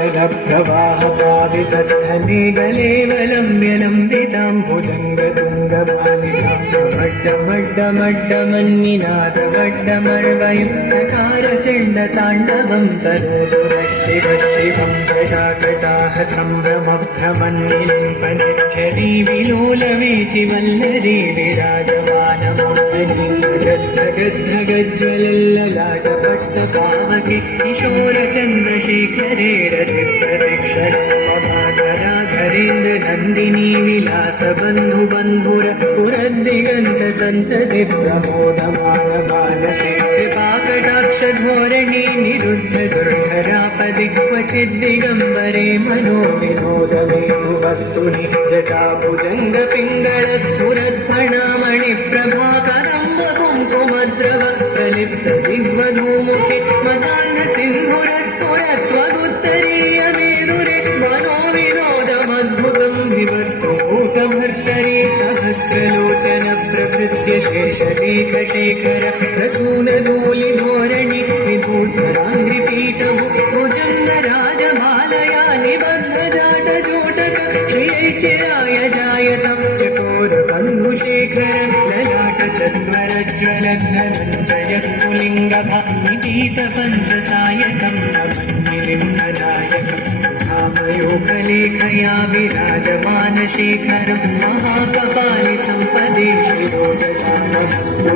जलप्रवाहपावितस्थले गलेवलम्ब्यलम्बितां भुजङ्गतुङ्गपालितां मड्डमड्डमड्डमन्निनादगड्डमर्वयुक्तकारचण्डताण्डवं तनोतु शिवं कटाकटाह सम्भ्रमभ्रमन्निलिम्पनिच्छरी विलोलवेचि वल्लरी विराजमानमोहनी गज्जलल्ललाटपट्टपावके किशोरचन्द्रशेखरे रतिप्रदक्षिणममाधराधरेन्द्र नन्दिनी विलासबन्धुबन्धुर स्फुरद्दिगन्तसन्तति प्रमोदमानमानसे कृपाकटाक्षधोरणी निरुद्ध दुर्धरापदि क्वचिद्दिगम्बरे मनो विनोदमेतु वस्तुनि जटाभुजङ्गपिङ्गळस्फुरद्फणामणिप्रभाकरं कुङ्कुमद्रव प्रलिप्त दिग्वधूमुखे मदान्नसिन्धुरस्फुरत्वदुत्तरीयमेदुरे मनो विनोदमद्भुतं विवर्तोतभर्तरे सहस्रलोचन प्रभृत्य शेषलेखशेखर प्रसूनधूलिधोरणि विभूषणाङ्घ्रिपीठभु भुजङ्गराजमालया निबद्धजाटजोटक श्रियैचिराय जायतं चकोरकन्धुशेखर ललाटचन्द्वरज्वलद्धनञ्जयस्फुलिङ्गभामितीतपञ्चसायकं नमन्निलिम्नदायकं सुधामयोगलेखया विराजमानशेखरं महाकपालि सम्पदे शिरोजटानमस्तु